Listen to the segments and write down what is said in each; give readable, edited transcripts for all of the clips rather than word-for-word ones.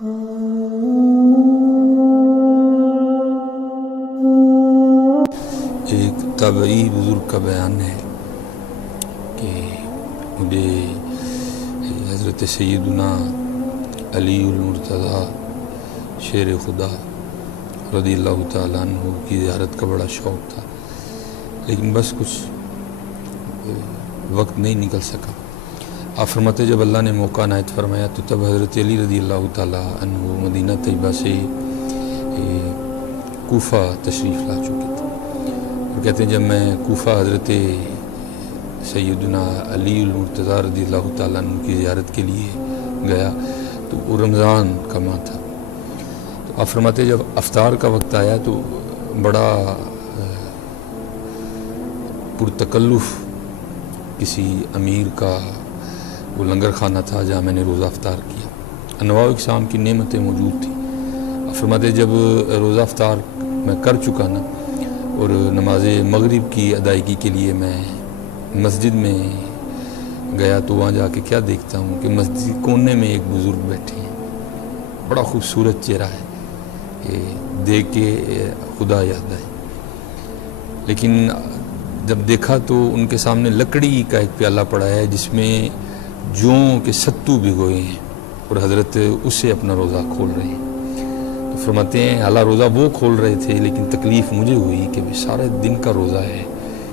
ایک تابعی بزرگ کا بیان ہے کہ مجھے حضرت سیدنا علی المرتضیٰ شیر خدا رضی اللہ تعالیٰ عنہ کی زیارت کا بڑا شوق تھا، لیکن بس کچھ وقت نہیں نکل سکا۔ آپ فرماتے جب اللہ نے موقع عنایت فرمایا تو تب حضرت علی رضی اللہ تعالیٰ عنہ مدینہ طیبہ سے کوفہ تشریف لا چکے تھے، اور کہتے ہیں جب میں کوفہ حضرت سیدنا علی المرتضیٰ رضی اللہ تعالیٰ عنہ کی زیارت کے لیے گیا تو وہ رمضان کا ماہ تھا۔ تو آپ فرماتے جب افطار کا وقت آیا تو بڑا پرتکلف کسی امیر کا وہ لنگر خانہ تھا جہاں میں نے روزہ افطار کیا، انواع و اقسام کی نعمتیں موجود تھیں۔ آپ فرماتے جب روزہ افطار میں کر چکا نا اور نماز مغرب کی ادائیگی کے لیے میں مسجد میں گیا تو وہاں جا کے کیا دیکھتا ہوں کہ مسجد کونے میں ایک بزرگ بیٹھے ہیں، بڑا خوبصورت چہرہ ہے کہ دیکھ کے خدا یاد آئے، لیکن جب دیکھا تو ان کے سامنے لکڑی کا ایک پیالہ پڑا ہے جس میں جوں کے ستو بھگوئے ہیں اور حضرت اس سے اپنا روزہ کھول رہے ہیں۔ تو فرماتے ہیں حالانکہ روزہ وہ کھول رہے تھے لیکن تکلیف مجھے ہوئی کہ سارے دن کا روزہ ہے،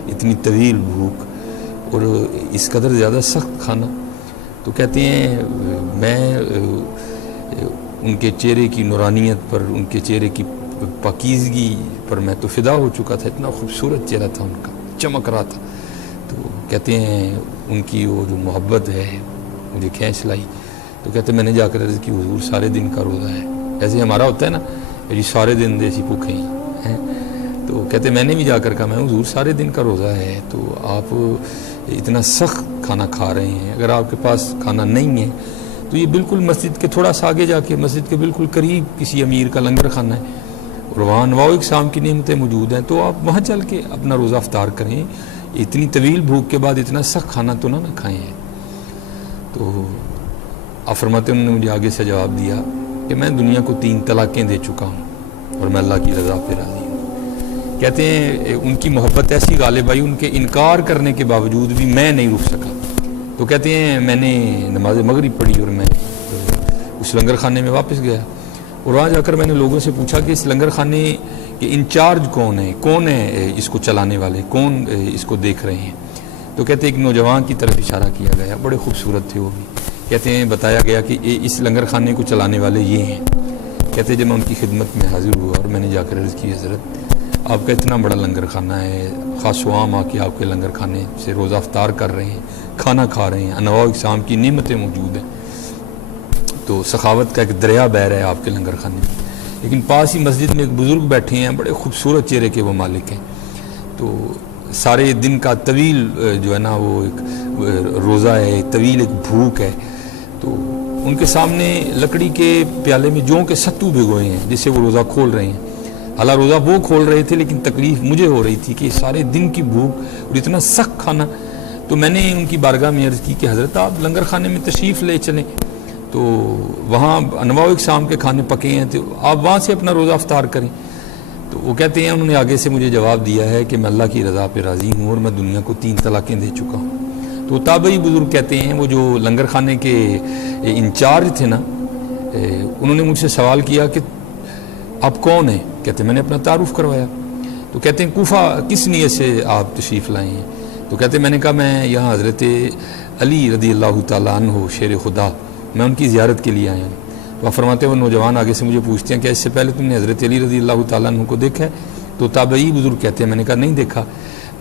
اتنی طویل بھوک اور اس قدر زیادہ سخت کھانا۔ تو کہتے ہیں میں ان کے چہرے کی نورانیت پر، ان کے چہرے کی پاکیزگی پر میں تو فدا ہو چکا تھا، اتنا خوبصورت چہرہ تھا ان کا، چمک رہا تھا۔ تو کہتے ہیں ان کی وہ جو محبت ہے مجھے کھینچ لائی، تو کہتے ہیں میں نے جا کر عرض کی حضور سارے دن کا روزہ ہے، ایسے ہمارا ہوتا ہے نا جی سارے دن دیسی بھوکے ہیں، تو کہتے ہیں میں نے بھی جا کر کہا میں حضور سارے دن کا روزہ ہے تو آپ اتنا سخت کھانا کھا رہے ہیں، اگر آپ کے پاس کھانا نہیں ہے تو یہ بالکل مسجد کے تھوڑا سا آگے جا کے مسجد کے بالکل قریب کسی امیر کا لنگر خانہ ہے اور وہاں انواع و اقسام کی نعمتیں موجود ہیں، تو آپ وہاں چل کے اپنا روزہ افطار کریں، اتنی طویل بھوک کے بعد اتنا سخت کھانا تو نہ کھائیں۔ تو آپ فرماتے انہوں نے مجھے آگے سے جواب دیا کہ میں دنیا کو 3 طلاقیں دے چکا ہوں اور میں اللہ کی رضا پہ راضی ہوں۔ کہتے ہیں ان کی محبت ایسی غالب آئی، ان کے انکار کرنے کے باوجود بھی میں نہیں رک سکا۔ تو کہتے ہیں میں نے نماز مغرب پڑھی اور میں اس لنگر خانے میں واپس گیا اور وہاں جا کر میں نے لوگوں سے پوچھا کہ اس لنگر خانے کے انچارج کون ہے اس کو چلانے والے، کون اس کو دیکھ رہے ہیں؟ تو کہتے ہیں ایک نوجوان کی طرف اشارہ کیا گیا، بڑے خوبصورت تھے وہ بھی، کہتے ہیں بتایا گیا کہ اس لنگر خانے کو چلانے والے یہ ہیں۔ کہتے ہیں جب میں ان کی خدمت میں حاضر ہوا اور میں نے جا کر عرض کی حضرت آپ کا اتنا بڑا لنگر خانہ ہے، خاص و عام آ کے آپ کے لنگر خانے سے روزہ افطار کر رہے ہیں، کھانا کھا رہے ہیں، انواع و اقسام کی نعمتیں موجود ہیں، تو سخاوت کا ایک دریا بہہ رہا ہے آپ کے لنگر خانے میں، لیکن پاس ہی مسجد میں ایک بزرگ بیٹھے ہیں، بڑے خوبصورت چہرے کے وہ مالک ہیں، تو سارے دن کا طویل جو ہے نا وہ ایک روزہ ہے، طویل ایک بھوک ہے، تو ان کے سامنے لکڑی کے پیالے میں جوں کے ستو بھگوئے ہیں جس سے وہ روزہ کھول رہے ہیں۔ حالانکہ روزہ وہ کھول رہے تھے لیکن تکلیف مجھے ہو رہی تھی کہ سارے دن کی بھوک اور اتنا سخت کھانا۔ تو میں نے ان کی بارگاہ میں عرض کی کہ حضرت آپ لنگر خانے میں تشریف لے چلیں، تو وہاں انواع و اقسام کے کھانے پکے ہیں تو آپ وہاں سے اپنا روزہ افطار کریں۔ تو وہ کہتے ہیں انہوں نے آگے سے مجھے جواب دیا ہے کہ میں اللہ کی رضا پہ راضی ہوں اور میں دنیا کو 3 طلاقیں دے چکا ہوں۔ تو تابعی بزرگ کہتے ہیں وہ جو لنگر خانے کے انچارج تھے نا، انہوں نے مجھ سے سوال کیا کہ آپ کون ہیں؟ کہتے ہیں میں نے اپنا تعارف کروایا۔ تو کہتے ہیں کوفہ کس نیت سے آپ تشریف لائے ہیں؟ تو کہتے ہیں میں نے کہا میں یہاں حضرت علی رضی اللہ تعالیٰ عنہ شیر خدا میں ان کی زیارت کے لیے آیا ہوں۔ تو آپ فرماتے ہیں وہ نوجوان آگے سے مجھے پوچھتے ہیں کہ اس سے پہلے تم نے حضرت علی رضی اللہ تعالیٰ عنہ کو دیکھا ہے؟ تو تابعی بزرگ کہتے ہیں میں نے کہا نہیں دیکھا۔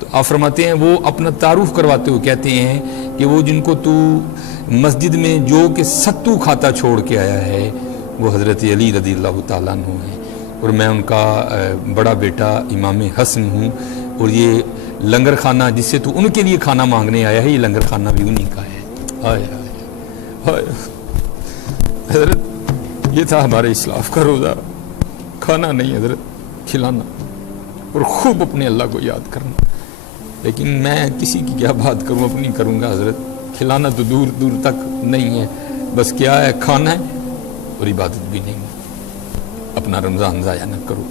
تو آپ فرماتے ہیں وہ اپنا تعارف کرواتے ہوئے کہتے ہیں کہ وہ جن کو تو مسجد میں جو کہ ستو کھاتا چھوڑ کے آیا ہے وہ حضرت علی رضی اللہ تعالیٰ عنہ ہیں، اور میں ان کا بڑا بیٹا امام حسن ہوں، اور یہ لنگر خانہ جس سے تو ان کے لیے کھانا مانگنے آیا ہے یہ لنگر خانہ بھی انہی کا ہے۔ آئے آئے آئے حضرت یہ تھا ہمارے اسلاف کا روزہ، کھانا نہیں حضرت، کھلانا اور خوب اپنے اللہ کو یاد کرنا۔ لیکن میں کسی کی کیا بات کروں، اپنی کروں گا حضرت، کھلانا تو دور دور تک نہیں ہے، بس کیا ہے کھانا ہے اور عبادت بھی نہیں، اپنا رمضان ضائع نہ کرو۔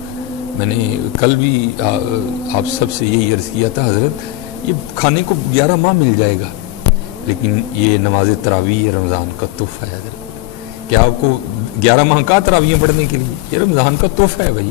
میں نے کل بھی آپ سب سے یہی عرض کیا تھا، حضرت یہ کھانے کو 11 ماہ مل جائے گا، لیکن یہ نماز تراویح رمضان کا تحفہ ہے حضرت۔ کیا آپ کو 11 ماہ کا تراویح پڑھنے کے لیے؟ یہ رمضان کا تحفہ ہے بھائی۔